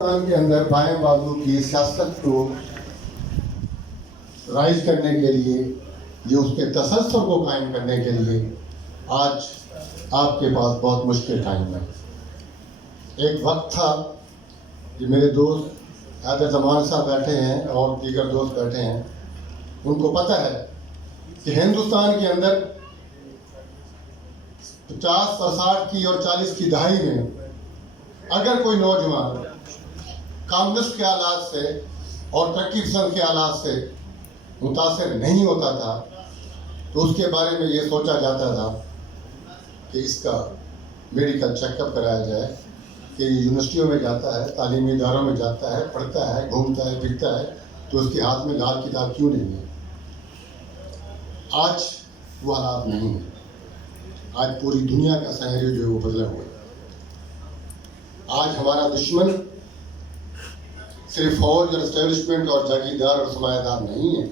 پاکستان کے اندر بائیں بازو کی سیاست کو رائج کرنے کے لیے، یہ اس کے تسلسل کو قائم کرنے کے لیے آج آپ کے پاس بہت مشکل ٹائم ہے۔ ایک وقت تھا کہ میرے دوست حیدر زمان صاحب بیٹھے ہیں اور دیگر دوست بیٹھے ہیں، ان کو پتہ ہے کہ ہندوستان کے اندر 50 اور 60 کی اور 40 کی دہائی میں اگر کوئی نوجوان کامسٹ کے حالات سے اور ترقی پسند کے حالات سے متاثر نہیں ہوتا تھا تو اس کے بارے میں یہ سوچا جاتا تھا کہ اس کا میڈیکل چیک اپ کرایا جائے، کہ یہ یونیورسٹیوں میں جاتا ہے، تعلیمی اداروں میں جاتا ہے، پڑھتا ہے، گھومتا ہے، پھرتا ہے، تو اس کے ہاتھ میں لال کتاب کیوں نہیں ہے؟ آج وہ حالات نہیں ہیں۔ آج پوری دنیا کا سینیریو جو ہے وہ بدلا ہوا ہے۔ آج ہمارا دشمن صرف فوج اور اسٹیبلشمنٹ اور جاگیردار اور سرمایہ دار نہیں ہے،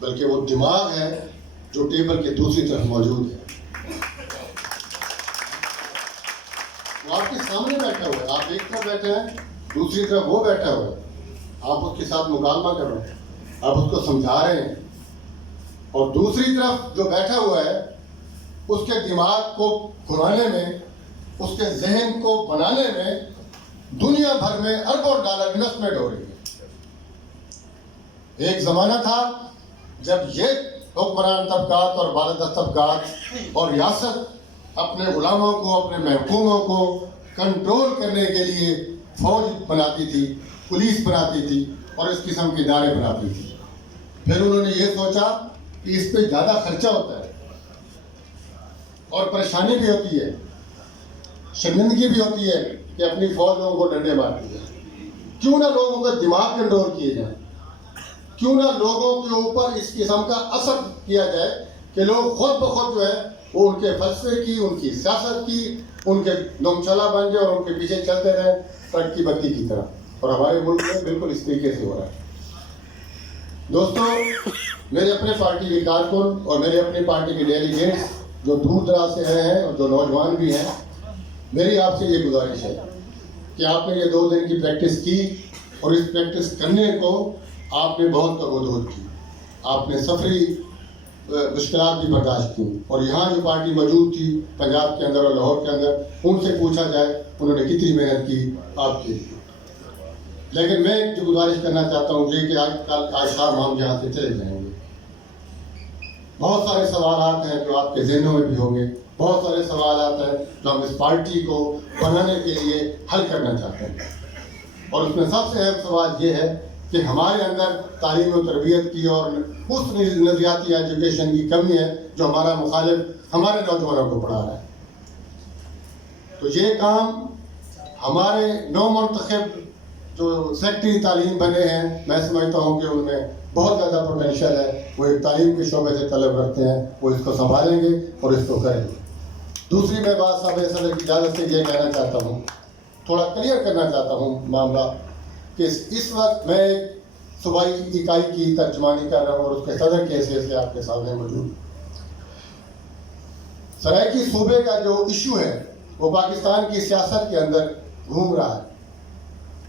بلکہ وہ دماغ ہے جو ٹیبل کے دوسری طرف موجود ہے۔ وہ آپ کے سامنے بیٹھا ہوا ہے، آپ ایک طرف بیٹھے ہیں، دوسری طرف وہ بیٹھا ہوا ہے، آپ اس کے ساتھ مکالمہ کر رہے ہیں، آپ اس کو سمجھا رہے ہیں، اور دوسری طرف جو بیٹھا ہوا ہے اس کے دماغ کو گھمانے میں، اس کے ذہن کو بنانے میں دنیا بھر میں اربوں ڈالر انویسٹمنٹ ہو رہی ہے۔ ایک زمانہ تھا جب یہ حکمران طبقات اور بالادست طبقات اور ریاست اپنے غلاموں کو، اپنے محکوموں کو کنٹرول کرنے کے لیے فوج بناتی تھی، پولیس بناتی تھی اور اس قسم کے ادارے بناتی تھی۔ پھر انہوں نے یہ سوچا کہ اس پہ زیادہ خرچہ ہوتا ہے اور پریشانی بھی ہوتی ہے، شرمندگی بھی ہوتی ہے کہ اپنی فوج لوگوں کو ڈنڈے مارتی ہے۔ کیوں نہ لوگوں کے دماغ کنٹرول کیے جائیں، کیوں نہ لوگوں کے اوپر اس قسم کا اثر کیا جائے کہ لوگ خود بخود جو ہے وہ ان کے فلسفے کی، ان کی سیاست کی، ان کے نومچلا بن جائے اور ان کے پیچھے چلتے رہیں ٹرک کی بتی کی طرح۔ اور ہمارے ملک میں بالکل اس طریقے سے ہو رہا ہے۔ دوستو، میرے اپنے پارٹی کے کارکن اور میرے اپنی پارٹی کے ڈیلیگیٹس جو دور دراز سے آئے ہیں اور جو نوجوان بھی ہیں، میری آپ سے یہ گزارش ہے کہ آپ نے یہ 2 دن کی پریکٹس کی اور اس پریکٹس کرنے کو آپ نے بہت تگودود کی، آپ نے سفری مشکلات بھی برداشت کی، اور یہاں جو پارٹی موجود تھی پنجاب کے اندر اور لاہور کے اندر، ان سے پوچھا جائے انہوں نے کتنی محنت کی آپ کے لیے۔ لیکن میں جو گزارش کرنا چاہتا ہوں یہ کہ آج شام ہم یہاں سے چلے جائیں گے۔ بہت سارے سوالات ہیں جو آپ کے ذہنوں میں بھی ہوں گے، بہت سارے سوالات ہیں جو ہم اس پارٹی کو بنانے کے لیے حل کرنا چاہتے ہیں، اور اس میں سب سے اہم سوال یہ ہے کہ ہمارے اندر تعلیم و تربیت کی اور اس نظریاتی ایجوکیشن کی کمی ہے جو ہمارا مخالف ہمارے نوجوانوں کو پڑھا رہا ہے۔ تو یہ کام ہمارے نو منتخب جو سیکٹری تعلیم بنے ہیں، میں سمجھتا ہوں کہ ان میں بہت زیادہ پوٹینشیل ہے، وہ ایک تعلیم کے شعبے سے طلب رکھتے ہیں، وہ اس کو سنبھالیں گے اور اس کو کریں گے۔ دوسری میں بات صاحب صدر کی اجازت سے یہ کہنا چاہتا ہوں، تھوڑا کلیئر کرنا چاہتا ہوں معاملہ، کہ اس وقت میں ایک صوبائی اکائی کی ترجمانی کر رہا ہوں اور اس کے صدر کے حیثیت سے آپ کے سامنے موجود ہوں۔ سرائیکی صوبے کا جو ایشو ہے وہ پاکستان کی سیاست کے اندر گھوم رہا ہے،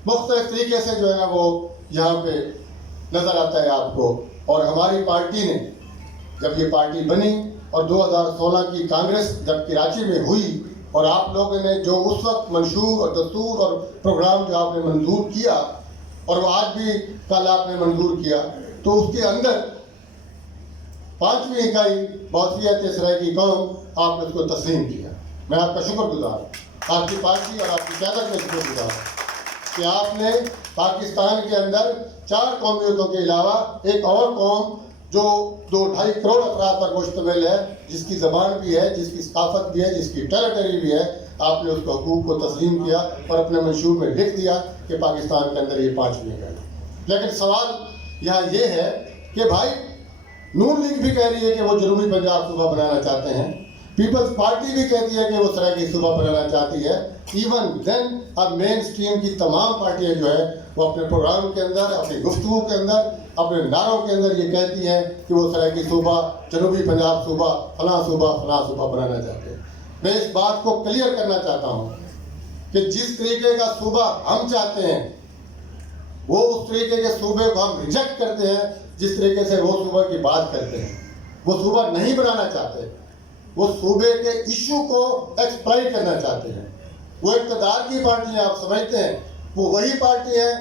مختلف طریقے سے جو ہے نا وہ یہاں پہ نظر آتا ہے آپ کو، اور ہماری پارٹی نے جب یہ پارٹی بنی اور 2016 کی کانگریس جب کراچی میں ہوئی اور آپ لوگوں نے جو اس وقت منشور اور دستور اور پروگرام جو آپ نے منظور کیا اور وہ آج بھی کل آپ نے منظور کیا، تو اس کے اندر 5ویں اکائی باوسعیت سرائیکی قوم آپ نے اس کو تسلیم کیا۔ میں آپ کا شکر گزار ہوں، آپ کی پارٹی اور آپ کی قیادت میں شکر گزار ہوں کہ آپ نے پاکستان کے اندر 4 قومیتوں کے علاوہ ایک اور قوم جو 2-2.5 کروڑ افراد پر مشتمل ہے، جس کی زبان بھی ہے، جس کی ثقافت بھی ہے، جس کی ٹیریٹری بھی ہے، آپ نے اس کو حقوق کو تسلیم کیا اور اپنے منشور میں لکھ دیا کہ پاکستان کے اندر یہ 5ویں ہے۔ لیکن سوال یہاں یہ ہے کہ بھائی نون لیگ بھی کہہ رہی ہے کہ وہ جنوبی پنجاب صوبہ بنانا چاہتے ہیں، پیپلز پارٹی بھی کہتی ہے کہ وہ سرائیکی صوبہ بنانا چاہتی ہے، ایون دین اب مین سٹریم کی تمام پارٹیاں جو ہے وہ اپنے پروگرام کے اندر، اپنی گفتگو کے اندر، اپنے نعروں کے اندر یہ کہتی ہیں کہ وہ سرائیکی صوبہ، جنوبی پنجاب صوبہ، فلاں صوبہ بنانا چاہتے ہیں۔ میں اس بات کو کلیئر کرنا چاہتا ہوں کہ جس طریقے کا صوبہ ہم چاہتے ہیں وہ اس طریقے کے صوبے کو ہم ریجیکٹ کرتے ہیں جس طریقے سے وہ صوبہ کی بات کرتے ہیں. وہ صوبہ نہیں بنانا چاہتے, وہ صوبے کے ایشو کو ایکسپلائٹ کرنا چاہتے ہیں. وہ اقتدار کی پارٹی ہیں, آپ سمجھتے ہیں, وہ وہی پارٹی ہے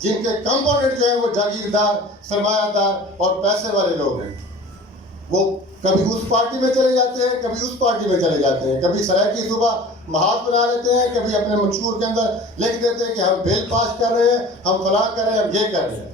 جن کے کمپوننٹ جو ہیں وہ جاگیردار, سرمایہ دار اور پیسے والے لوگ ہیں. وہ کبھی اس پارٹی میں چلے جاتے ہیں, کبھی اس پارٹی میں چلے جاتے ہیں, کبھی سرائیکی صوبہ محاذ بنا لیتے ہیں, کبھی اپنے منشور کے اندر لکھ دیتے ہیں کہ ہم بل پاس کر رہے ہیں, ہم فلاں کر رہے ہیں, ہم یہ کر رہے ہیں.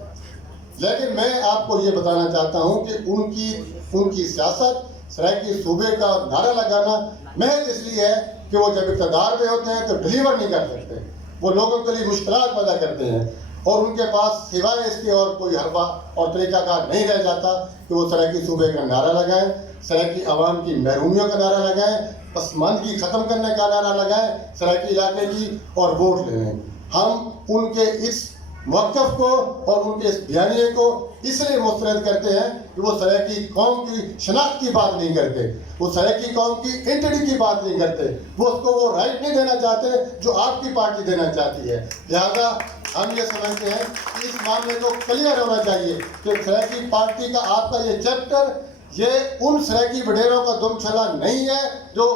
لیکن میں آپ کو یہ بتانا چاہتا ہوں کہ ان کی سیاست سرائیکی صوبے کا نعرہ لگانا محض اس لیے ہے کہ وہ جب اقتدار میں ہوتے ہیں تو ڈلیور نہیں کر سکتے, وہ لوگوں کے لیے مشکلات پیدا کرتے ہیں اور ان کے پاس سوائے اس کے اور کوئی حربہ اور طریقہ کار نہیں رہ جاتا کہ وہ سرائیکی صوبے کا نعرہ لگائیں, سرائیکی عوام کی محرومیوں کا نعرہ لگائیں, پسماندگی ختم کرنے کا نعرہ لگائیں سرائیکی علاقے کی اور ووٹ لے لیں. ہم ان کے اس موقف کو اور ان کے اس بیانیے کو اس لیے مسترد کرتے ہیں کہ وہ سرائیکی قوم کی شناخت کی بات نہیں کرتے, وہ سرائیکی قوم کی انٹیٹی کی بات نہیں کرتے, وہ اس کو وہ رائٹ نہیں دینا چاہتے جو آپ کی پارٹی دینا چاہتی ہے. لہذا ہم یہ سمجھتے ہیں کہ اس معاملے کو کلیئر ہونا چاہیے کہ سرائیکی پارٹی کا آپ کا یہ چیپٹر یہ ان سرائیکی وڈیروں کا دم چھلا نہیں ہے جو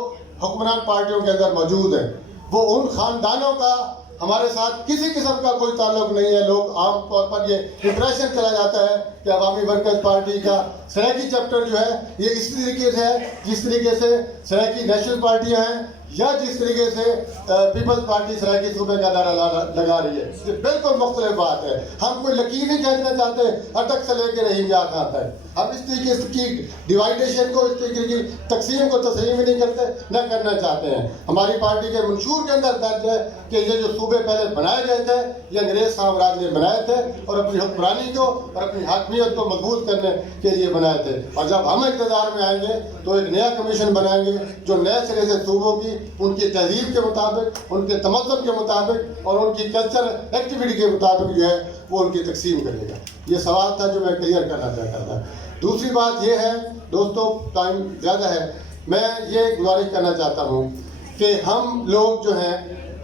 حکمران پارٹیوں کے اندر موجود ہیں. وہ ان خاندانوں کا ہمارے ساتھ کسی قسم کا کوئی تعلق نہیں ہے. لوگ عام طور پر یہ امپریشن چلا جاتا ہے کہ عوامی ورکرز پارٹی کا سرائیکی چیپٹر جو ہے یہ اس طریقے سے ہے جس طریقے سے سرائیکی نیشنل پارٹیاں ہیں یا جس طریقے سے پیپلز پارٹی سرائیکی صوبے کا نعرہ لگا رہی ہے. یہ بالکل مختلف بات ہے. ہم کوئی لکیر نہیں کھینچنا چاہتے اٹک سے لے کے رحیم یار خان تک. ہم اس طریقے کی ڈیوائڈیشن کو, اس طریقے کی تقسیم کو تسلیم ہی نہیں کرتے, نہ کرنا چاہتے ہیں. ہماری پارٹی کے منشور کے اندر درج ہے کہ یہ جو صوبے پہلے بنائے گئے تھے یہ انگریز سامراج نے بنائے تھے اور اپنی حکمرانی کو اور اپنی حاکمیت کو مضبوط کرنے کے لیے بنائے تھے. اور جب ہم اقتدار میں آئیں گے تو ایک نیا کمیشن بنائیں گے جو نئے سرے سے صوبوں کی ان کی تہذیب کے مطابق, ان کے تمدن کے مطابق اور ان کی کلچر ایکٹیویٹی کے مطابق جو ہے وہ ان کی تقسیم کرے گا. یہ سوال تھا جو میں کلیئر کرنا چاہتا تھا. دوسری بات یہ ہے دوستو, ٹائم زیادہ ہے, میں یہ گزارش کرنا چاہتا ہوں کہ ہم لوگ جو ہیں,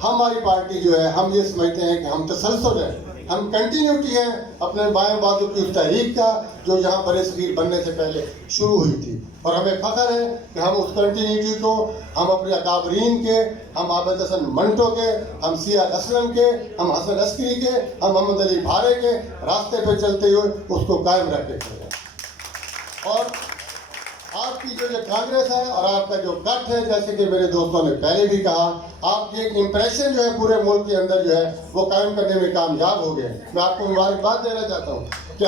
ہماری پارٹی جو ہے, ہم یہ سمجھتے ہیں کہ ہم تسلسل ہیں, ہم کنٹینیوٹی ہیں اپنے بائیں بازو کی اس تحریک کا جو یہاں بر صغیر بننے سے پہلے شروع ہوئی تھی. اور ہمیں فخر ہے کہ ہم اس کنٹینیوٹی کو ہم اپنے اکابرین کے, ہم عابد حسن منٹو کے, ہم سیاد اسلم کے, ہم حسن عسکری کے, ہم محمد علی بھارے کے راستے پہ چلتے ہوئے اس کو قائم رکھے تھے. اور آپ کی جو یہ کانگریس ہے اور آپ کا جو گٹھ ہے, جیسے کہ میرے دوستوں نے پہلے بھی کہا, آپ کی ایک امپریشن جو ہے پورے ملک کے اندر جو ہے وہ قائم کرنے میں کامیاب ہو گئے. میں آپ کو مبارکباد دینا چاہتا ہوں کہ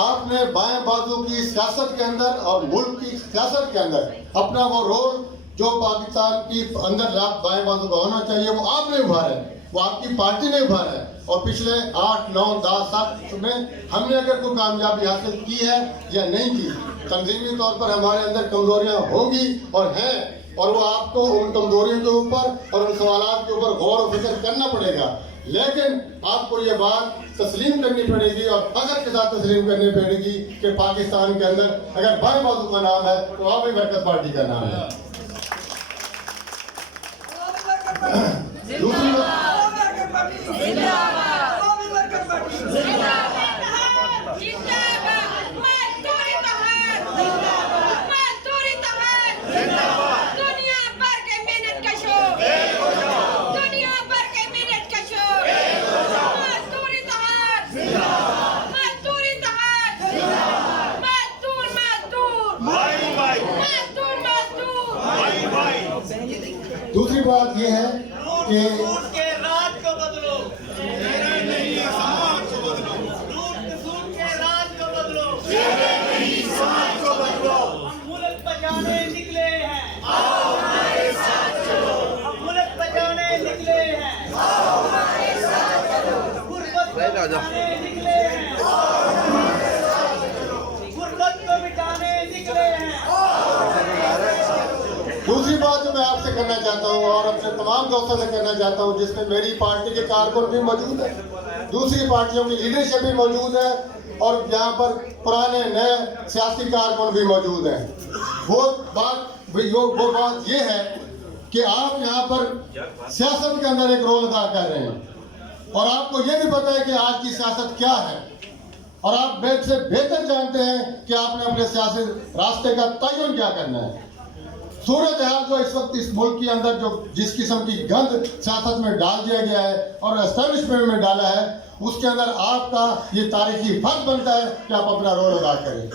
آپ نے بائیں بازو کی سیاست کے اندر اور ملک کی سیاست کے اندر اپنا وہ رول جو پاکستان کی اندر بائیں بازو کا ہونا چاہیے وہ آپ نے ابھارا ہے, وہ آپ کی پارٹی نے ابھارا ہے. اور پچھلے 8, 9, 10 سال میں ہم نے اگر کوئی کامیابی حاصل کی ہے یا نہیں کی, تنظیمی طور پر ہمارے اندر کمزوریاں ہوں گی اور ہیں, اور وہ آپ کو ان کمزوریوں کے اوپر اور ان سوالات کے اوپر غور و فکر کرنا پڑے گا. لیکن آپ کو یہ بات تسلیم کرنی پڑے گی اور فخر کے ساتھ تسلیم کرنی پڑے گی کہ پاکستان کے اندر اگر بائیں بازو کا نام ہے تو عوامی ورکرز پارٹی کا نام ہے. دوسری بات یہ ہے کہ لوٹ کے راج کو بدلو, چہرے نہیں سماج کو بدلو, لوٹ کے راج کو بدلو, چہرے نہیں سماج کو بدلو. ہم ملک بچانے نکلے ہیں, آؤ ہمارے ساتھ چلو. ہم ملک بچانے نکلے ہیں, آؤ ہمارے ساتھ چلو. غربت کو مٹانے نکلے ہیں, آؤ ہمارے ساتھ چلو. غربت کو مٹانے نکلے ہیں, آؤ ہمارے ساتھ چلو. دوسری بات جو میں آپ سے کرنا چاہتا ہوں اور اپنے تمام دوستوں سے کرنا چاہتا ہوں, جس میں میری پارٹی کے کارکن بھی موجود ہیں, دوسری پارٹیوں کی لیڈرشپ بھی موجود ہے اور یہاں پر پرانے نئے سیاسی کارکن بھی موجود ہیں. وہ بات یہ ہے کہ آپ یہاں پر سیاست کے اندر ایک رول ادا کر رہے ہیں اور آپ کو یہ بھی پتا ہے کہ آج کی سیاست کیا ہے اور آپ بہت سے بہتر جانتے ہیں کہ آپ نے اپنے سیاسی راستے کا تعین کیا کرنا ہے. صورتحال جو اس وقت اس ملک کے اندر جو جس قسم کی گند سیاست میں ڈال دیا گیا ہے اور اسٹیبلشمنٹ میں ڈالا ہے, اس کے اندر آپ کا یہ تاریخی فرض بنتا ہے کہ آپ اپنا رول ادا کریں.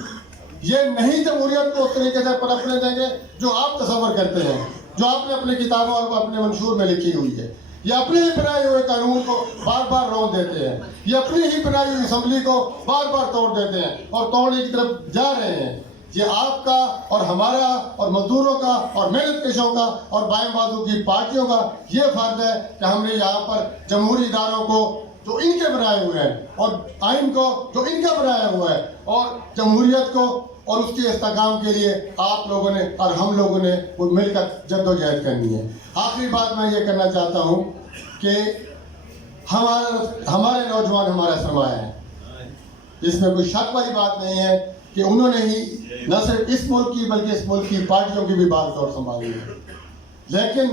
یہ نہیں جمہوریت کو اس طریقے سے پنپنے دیں گے جو آپ تصور کرتے ہیں, جو آپ نے اپنی کتابوں اور اپنے منشور میں لکھی ہوئی ہے. یہ اپنے ہی بنائے ہوئے قانون کو بار بار روک دیتے ہیں, یہ اپنی ہی بنائی ہوئی اسمبلی کو بار بار توڑ دیتے ہیں اور توڑنے کی طرف جا رہے ہیں. یہ آپ کا اور ہمارا اور مزدوروں کا اور محنت کشوں کا اور بائیں بازو کی پارٹیوں کا یہ فرض ہے کہ ہم نے یہاں پر جمہوری اداروں کو جو ان کے بنائے ہوئے ہیں اور آئین کو جو ان کا بنایا ہوا ہے اور جمہوریت کو اور اس کے استحکام کے لیے آپ لوگوں نے اور ہم لوگوں نے وہ مل کر جدوجہد کرنی ہے. آخری بات میں یہ کرنا چاہتا ہوں کہ ہمارے نوجوان ہمارا سرمایہ ہے. اس میں کوئی شک والی بات نہیں ہے کہ انہوں نے ہی نہ صرف اس ملک کی بلکہ اس ملک کی پارٹیوں کی بھی بات دور سنبھالی ہے. لیکن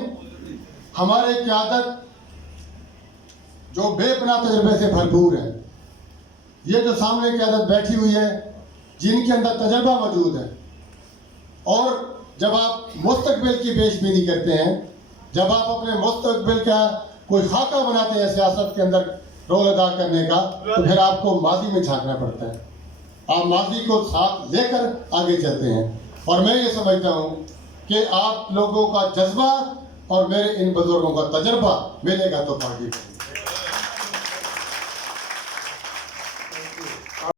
ہمارے قیادت جو بے پناہ تجربے سے بھرپور ہے, یہ جو سامنے قیادت بیٹھی ہوئی ہے جن کے اندر تجربہ موجود ہے, اور جب آپ مستقبل کی پیش بینی کرتے ہیں, جب آپ اپنے مستقبل کا کوئی خاکہ بناتے ہیں سیاست کے اندر رول ادا کرنے کا, تو پھر آپ کو ماضی میں جھانکنا پڑتا ہے. آپ ماضی کو ساتھ لے کر آگے چلتے ہیں اور میں یہ سمجھتا ہوں کہ آپ لوگوں کا جذبہ اور میرے ان بزرگوں کا تجربہ ملے گا تو پارٹی